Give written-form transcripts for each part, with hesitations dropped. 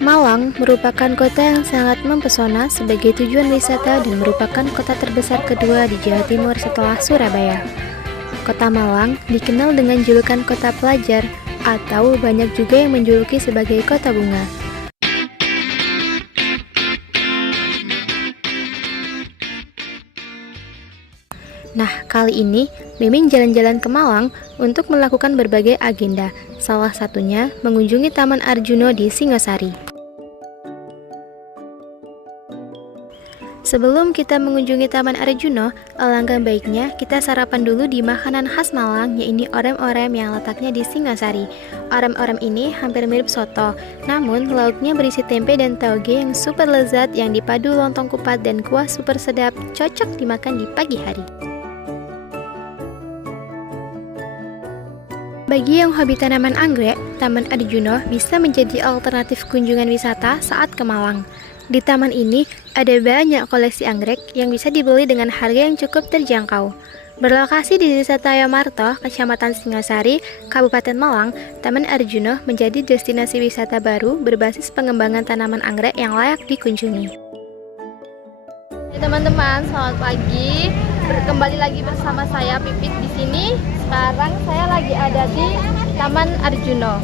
Malang merupakan kota yang sangat mempesona sebagai tujuan wisata dan merupakan kota terbesar kedua di Jawa Timur setelah Surabaya. Kota Malang dikenal dengan julukan kota pelajar atau banyak juga yang menjuluki sebagai kota bunga. Nah, kali ini Mimin jalan-jalan ke Malang untuk melakukan berbagai agenda, salah satunya mengunjungi Taman Arjuna di Singosari. Sebelum kita mengunjungi Taman Arjuna, alangkah baiknya kita sarapan dulu di makanan khas Malang, yaitu orem-orem yang letaknya di Singosari. Orem-orem ini hampir mirip soto, namun lauknya berisi tempe dan tauge yang super lezat yang dipadu lontong kupat dan kuah super sedap, cocok dimakan di pagi hari. Bagi yang hobi tanaman anggrek, Taman Arjuna bisa menjadi alternatif kunjungan wisata saat ke Malang. Di taman ini ada banyak koleksi anggrek yang bisa dibeli dengan harga yang cukup terjangkau. Berlokasi di Desa Tayomarto, Kecamatan Singosari, Kabupaten Malang, Taman Arjuna menjadi destinasi wisata baru berbasis pengembangan tanaman anggrek yang layak dikunjungi. Teman-teman, selamat pagi. Kembali lagi bersama saya Pipit di sini. Sekarang saya lagi ada di Taman Arjuna.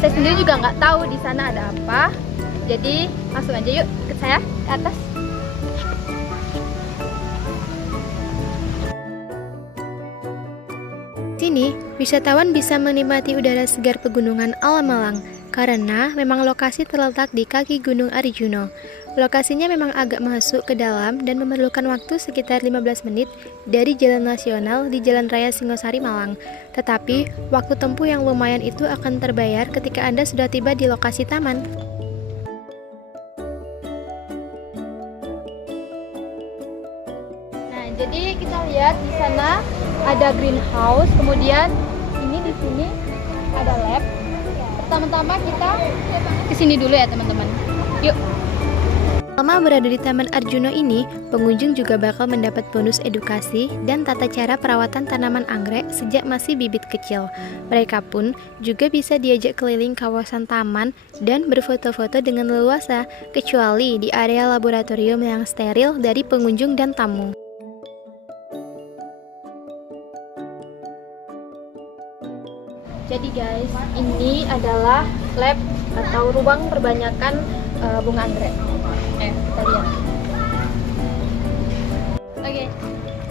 Saya sendiri juga nggak tahu di sana ada apa. Jadi langsung aja yuk ikut saya ke atas. Sini, wisatawan bisa menikmati udara segar pegunungan alam Malang karena memang lokasi terletak di kaki Gunung Arjuna. Lokasinya memang agak masuk ke dalam dan memerlukan waktu sekitar 15 menit dari jalan nasional di Jalan Raya Singosari Malang. Tetapi, waktu tempuh yang lumayan itu akan terbayar ketika Anda sudah tiba di lokasi taman. Jadi kita lihat di sana ada greenhouse, kemudian ini di sini ada lab. Pertama-tama kita ke sini dulu ya teman-teman. Yuk. Selama berada di Taman Arjuna ini, pengunjung juga bakal mendapat bonus edukasi dan tata cara perawatan tanaman anggrek sejak masih bibit kecil. Mereka pun juga bisa diajak keliling kawasan taman dan berfoto-foto dengan leluasa, kecuali di area laboratorium yang steril dari pengunjung dan tamu. Jadi guys, ini adalah lab atau ruang perbanyakan bunga anggrek. Kita lihat. Oke,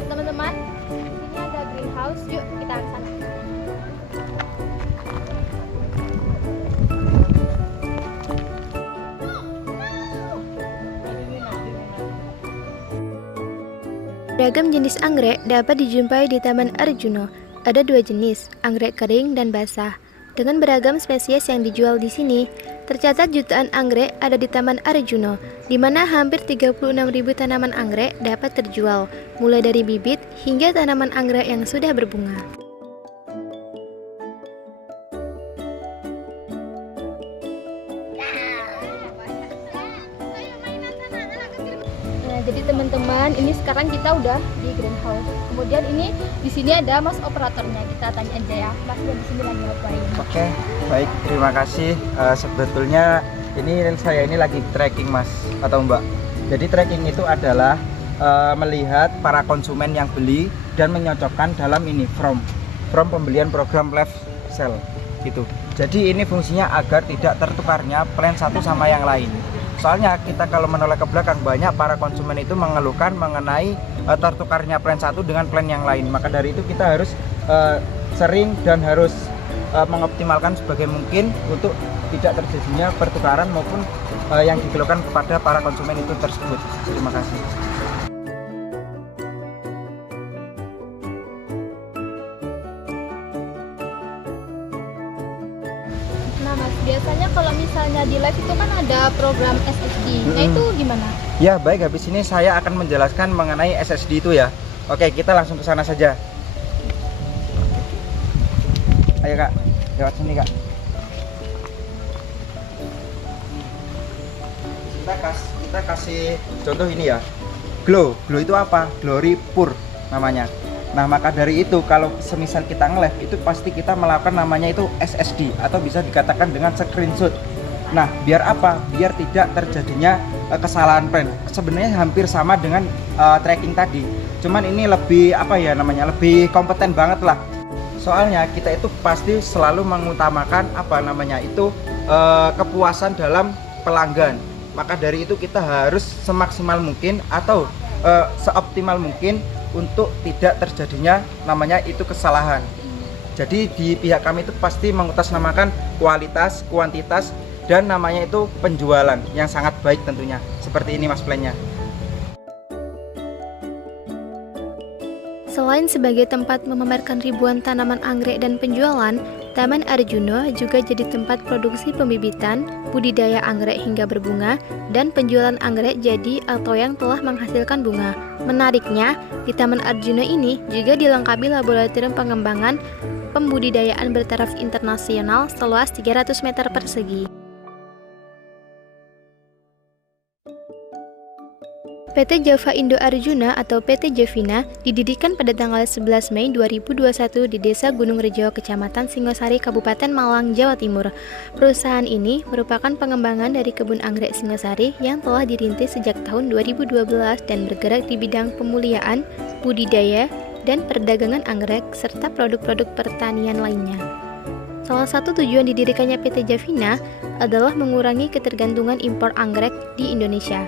teman-teman, ini ada greenhouse. Yuk kita ke sana. Beragam jenis anggrek dapat dijumpai di Taman Arjuna. Ada dua jenis, anggrek kering dan basah. Dengan beragam spesies yang dijual di sini, tercatat jutaan anggrek ada di Taman Arjuna, di mana hampir 36.000 tanaman anggrek dapat terjual, mulai dari bibit hingga tanaman anggrek yang sudah berbunga. Jadi teman-teman, ini sekarang kita udah di greenhouse. Kemudian ini di sini ada mas operatornya. Kita tanya aja ya, mas di sini lagi ngapain? Oke, baik, terima kasih. Sebetulnya saya ini lagi tracking mas atau mbak. Jadi tracking itu adalah melihat para konsumen yang beli dan menyocokkan dalam ini from pembelian program live sale gitu. Jadi ini fungsinya agar tidak tertukarnya plan satu sama yang lain. Soalnya kita kalau menoleh ke belakang, banyak para konsumen itu mengeluhkan mengenai tertukarnya plan satu dengan plan yang lain. Maka dari itu kita harus sering dan harus mengoptimalkan sebagai mungkin untuk tidak terjadinya pertukaran maupun yang dikeluhkan kepada para konsumen itu tersebut. Terima kasih. Nah mas, biasanya kalau misalnya di live itu kan ada program SSD, nah itu gimana? Ya baik, habis ini saya akan menjelaskan mengenai SSD itu ya. Oke, kita langsung ke sana saja. Ayo kak, lewat sini kak. Kita kasih contoh ini ya. Glow itu apa? Glory Pur namanya. Nah maka dari itu kalau semisal kita nge-live itu pasti kita melakukan namanya itu SSD atau bisa dikatakan dengan screenshot. Nah, biar apa? Biar tidak terjadinya kesalahan print. Sebenarnya hampir sama dengan tracking tadi. Cuman ini lebih apa ya namanya? Lebih kompeten banget lah. Soalnya kita itu pasti selalu mengutamakan apa namanya? Itu kepuasan dalam pelanggan. Maka dari itu kita harus semaksimal mungkin atau seoptimal mungkin untuk tidak terjadinya namanya itu kesalahan. Jadi di pihak kami itu pasti mengatasnamakan kualitas, kuantitas, dan namanya itu penjualan yang sangat baik tentunya. Seperti ini mas plannya. Selain sebagai tempat memamerkan ribuan tanaman anggrek dan penjualan, Taman Arjuna juga jadi tempat produksi pembibitan, budidaya anggrek hingga berbunga, dan penjualan anggrek jadi atau yang telah menghasilkan bunga. Menariknya, di Taman Arjuna ini juga dilengkapi laboratorium pengembangan pembudidayaan bertaraf internasional seluas 300 meter persegi. PT Java Indo Arjuna atau PT Javina didirikan pada tanggal 11 Mei 2021 di Desa Gunung Rejo, Kecamatan Singosari, Kabupaten Malang, Jawa Timur. Perusahaan ini merupakan pengembangan dari kebun anggrek Singosari yang telah dirintis sejak tahun 2012 dan bergerak di bidang pemuliaan, budidaya, dan perdagangan anggrek serta produk-produk pertanian lainnya. Salah satu tujuan didirikannya PT Javina adalah mengurangi ketergantungan impor anggrek di Indonesia.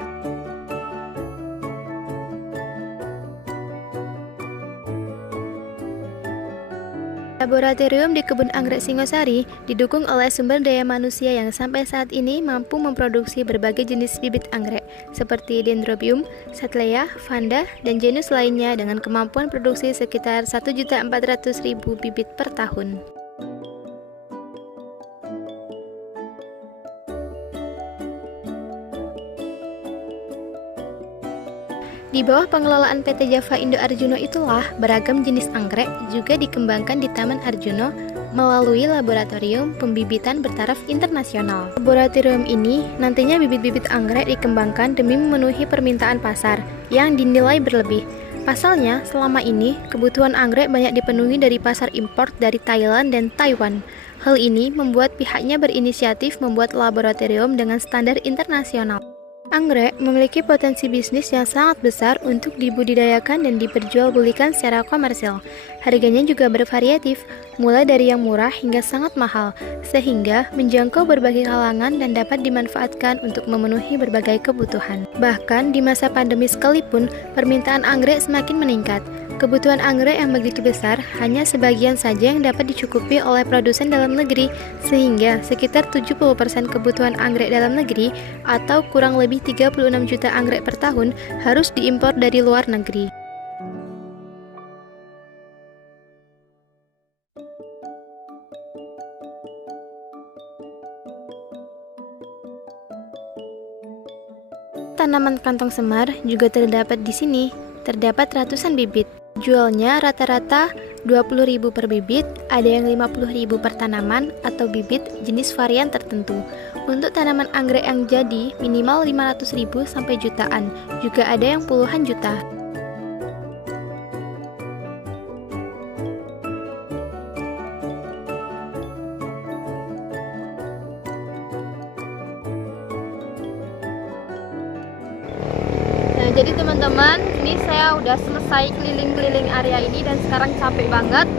Laboratorium di Kebun Anggrek Singosari didukung oleh sumber daya manusia yang sampai saat ini mampu memproduksi berbagai jenis bibit anggrek seperti Dendrobium, Cattleya, Vanda, dan genus lainnya dengan kemampuan produksi sekitar 1.400.000 bibit per tahun. Di bawah pengelolaan PT Java Indo Arjuna itulah beragam jenis anggrek juga dikembangkan di Taman Arjuna melalui laboratorium pembibitan bertaraf internasional. Laboratorium ini nantinya bibit-bibit anggrek dikembangkan demi memenuhi permintaan pasar yang dinilai berlebih. Pasalnya, selama ini kebutuhan anggrek banyak dipenuhi dari pasar impor dari Thailand dan Taiwan. Hal ini membuat pihaknya berinisiatif membuat laboratorium dengan standar internasional. Anggrek memiliki potensi bisnis yang sangat besar untuk dibudidayakan dan diperjualbelikan secara komersil. Harganya juga bervariatif, mulai dari yang murah hingga sangat mahal, sehingga menjangkau berbagai kalangan dan dapat dimanfaatkan untuk memenuhi berbagai kebutuhan. Bahkan di masa pandemi sekalipun, permintaan anggrek semakin meningkat. Kebutuhan anggrek yang begitu besar hanya sebagian saja yang dapat dicukupi oleh produsen dalam negeri, sehingga sekitar 70% kebutuhan anggrek dalam negeri atau kurang lebih 36 juta anggrek per tahun harus diimpor dari luar negeri. Tanaman kantong semar juga terdapat di sini. Terdapat ratusan bibit. Jualnya rata-rata 20.000 per bibit, ada yang 50.000 per tanaman atau bibit jenis varian tertentu. Untuk tanaman anggrek yang jadi minimal 500.000 sampai jutaan, juga ada yang puluhan juta. Jadi teman-teman, ini saya udah selesai keliling-keliling area ini dan sekarang capek banget,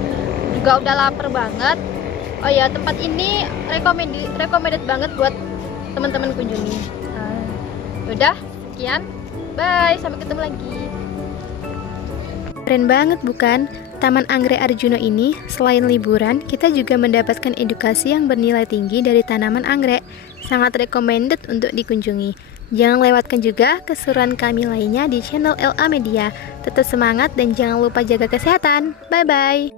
juga udah lapar banget. Oh ya, tempat ini recommended banget buat teman-teman kunjungi. Udah, sekian. Bye, sampai ketemu lagi. Keren banget bukan? Taman Anggrek Arjuna ini selain liburan, kita juga mendapatkan edukasi yang bernilai tinggi dari tanaman anggrek. Sangat recommended untuk dikunjungi. Jangan lewatkan juga keseruan kami lainnya di channel LA Media. Tetap semangat dan jangan lupa jaga kesehatan. Bye-bye.